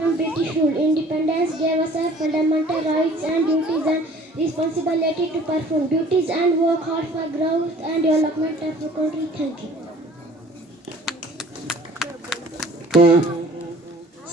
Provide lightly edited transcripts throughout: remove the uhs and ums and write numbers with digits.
British rule. Independence gave us our fundamental rights and duties and responsibility to perform duties and work hard for growth and development of our country. Thank you. تو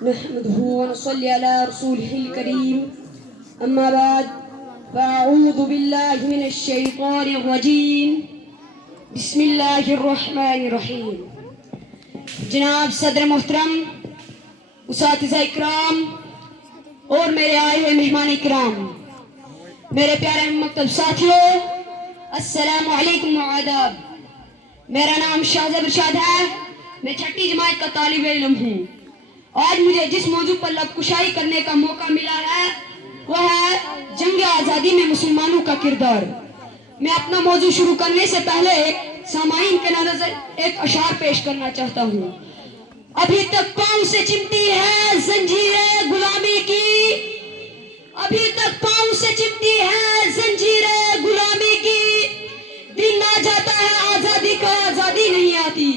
نحمده ونصلي على رسوله الكريم أما بعد فأعوذ بالله من الشيطان الرجيم بسم الله الرحمن الرحيم۔ جناب صدر محترم، اساتذہ اکرام اور میرے آئے ہوئے مہمان اکرام، میرے پیارے مکتب ساتھیوں، السلام علیکم و آداب۔ میرا نام شاہزیب ارشاد ہے، میں چھٹی جماعت کا طالب علم ہوں۔ آج مجھے جس موضوع پر لب کشائی کرنے کا موقع ملا ہے وہ ہے جنگ آزادی میں مسلمانوں کا کردار۔ میں اپنا موضوع شروع کرنے سے پہلے سامعین کے نظر ایک اشعار پیش کرنا چاہتا ہوں۔ ابھی تک پاؤں سے چمٹی ہے زنجیریں غلامی کی، ابھی تک پاؤں سے چمٹی ہے زنجیریں غلامی کی، دن آ جاتا ہے آزادی کا آزادی نہیں آتی۔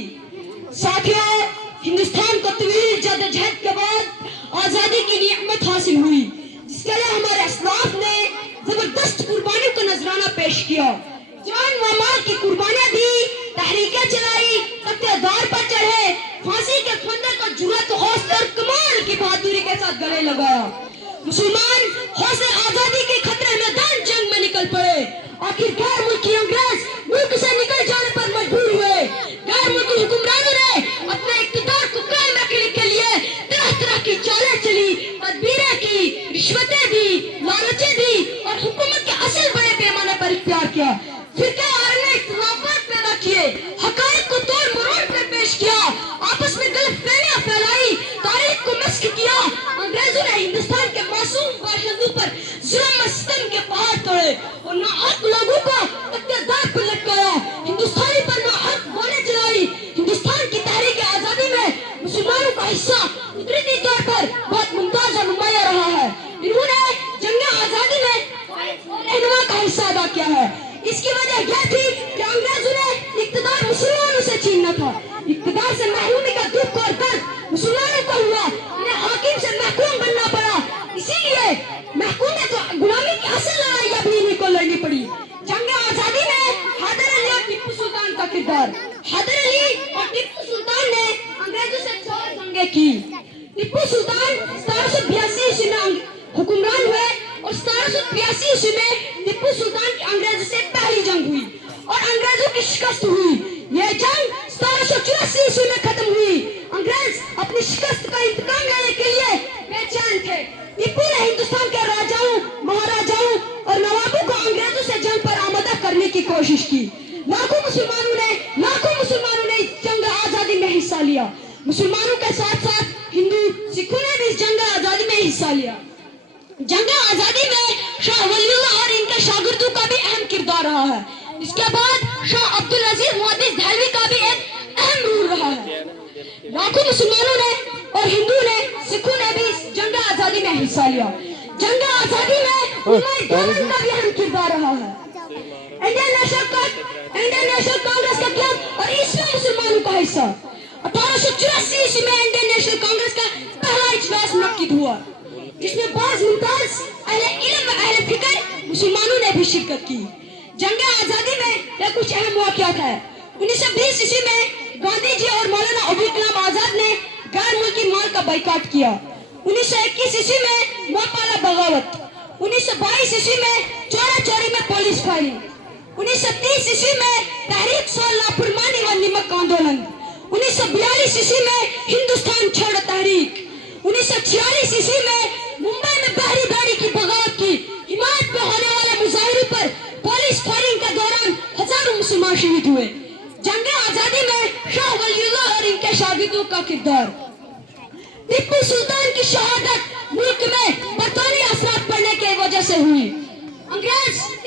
ساتھیوں، ہندوستان کو طویل جدوجہد کے بعد آزادی کی نعمت حاصل ہوئی، جس کے لیے ہمارے اسلاف نے زبردست قربانیوں کا نذرانہ پیش کیا، جان و مال کی قربانیاں دی، تحریکیں چلائی، اقتدار پر چڑھے، پھانسی کے پھندے کو جرأت و حوصلے اور کمال کی بہادری کے ساتھ گلے لگایا۔ مسلمان حوصلے آزادی کے خطرے میدان جنگ میں نکل پڑے۔ آخر غیر ملکی انگریز ملک سے نکل جانے پر مجبور ہوئے۔ غیر ملکی حکمرانوں نے اپنے اقتدار کو قائم رکھنے کے لیے طرح طرح کی چالیں چلی، تدبیریں کی، رشوتیں دی، لالچیں دی اور حکومت کے اصل بڑے پیمانے پر اختیار کیا۔ فرقہ وارانہ اختلافات پیدا کیے، حقائق کو توڑ مروڑ پر پیش کیا، آپس میں غلط فہمیاں پھیلائی، تاریخ کو مسخ کیا۔ انگریزوں نے ہندوستان کے معصوم باشندوں پر ظلم و ستم کے پہاڑ توڑے اور ناحق لوگوں کو اقتدار پر لٹکایا، ہندوستانی پر ناحق گولیں چلائی۔ ہندوستان کی تحریک آزادی میں مسلمانوں کا حصہ قدرتی طور پر بہت ممتاز اور نمایاں رہا ہے۔ انہوں نے جنگ آزادی میں رہنما کا حصہ ادا کیا ہے۔ اس کی وجہ یہ تھی کہ انگریزوں نے اقتدار مسلمانوں سے چھیننا تھا۔ اقتدار سے محرومی کا دکھ اور درد مسلمانوں کو ہوا، انہیں حاکم سے محکوم بننا پڑا، اسی لیے محکومیت و غلامی کی اصل لڑائی اب انہیں کو لڑنی پڑی۔ جنگ آزادی میں حیدر علی اور ٹیپو سلطان کا کردار۔ حیدر علی اور ٹیپو سلطان نے انگریزوں سے 4 جنگیں کی۔ ٹیپو سلطان 1782 عیسوی میں حکمران ہوئے اور 1783 عیسوی میں ٹیپو سلطان کی انگریزوں سے پہلی جنگ ہوئی اور انگریزوں کی شکست ہوئی۔ یہ جنگ 1784 عیسوی میں ختم ہوئی۔ انگریز اپنی شکست کا انتقام لینے کے لیے بے چین تھے۔ ٹیپو نے ہندوستان کے راجاؤں، مہاراجاؤں اور نوابوں کو انگریزوں سے جنگ پر آمادہ کرنے کی کوشش کی۔ لاکھوں مسلمانوں نے اس جنگ آزادی میں حصہ لیا۔ مسلمانوں کے ساتھ ساتھ ہندو سکھوں نے بھی اس جنگ آزادی میں حصہ لیا۔ جنگ آزادی میں شاہ ولی اللہ اور ان کے شاگردوں کا بھی اہم کردار رہا ہے۔ اس کے بعد شاہ عبدالعزیز محدث دہلوی کا بھی ایک اہم رول رہا ہے۔ لاکھوں مسلمانوں نے اور ہندو نے، سکھوں نے بھی اس جنگ آزادی میں حصہ لیا۔ جنگ آزادی میں علماء دیوبند کا بھی اہم کردار رہا ہے۔ انڈین نیشنل کانگریس کا قیام اور اس میں مسلمانوں کا حصہ۔ 1884 عیسوی میں انڈین نیشنل کانگریس کا پہلا اجلاس منعقد ہوا، جس میں بعض ممتاز اہل علم و اہل فکر مسلمانوں نے بھی شرکت کی۔ جنگ آزادی میں یہ کچھ اہم واقعات ہیں۔ 1920 عیسوی میں گاندھی جی اور مولانا ابوالکلام آزاد نے غیر ملکی مال کا بائیکاٹ کیا۔ 1921 عیسوی میں موپالا بغاوت۔ 1922 عیسوی میں چورا چوری میں پولیس فائرنگ۔ 1930 عیسوی میں تحریک سول نافرمانی و نمک آندولن۔ 1942 عیسوی میں ہندوستان چھوڑو تحریک۔ 1946 عیسوی میں ممبئی میں بحری بیڑی کی بغاوت کی حمایت میں ہونے والے مظاہرے پر پولیس فائرنگ کے دوران ہزاروں مسلمان شہید ہوئے۔ جنگ آزادی میں شاہ ولی اللہ اور ان کے شاگردوں کا کردار۔ ٹیپو سلطان کی شہادت ملک میں برطانوی اثرات پڑنے کی وجہ سے ہوئی۔ انگریز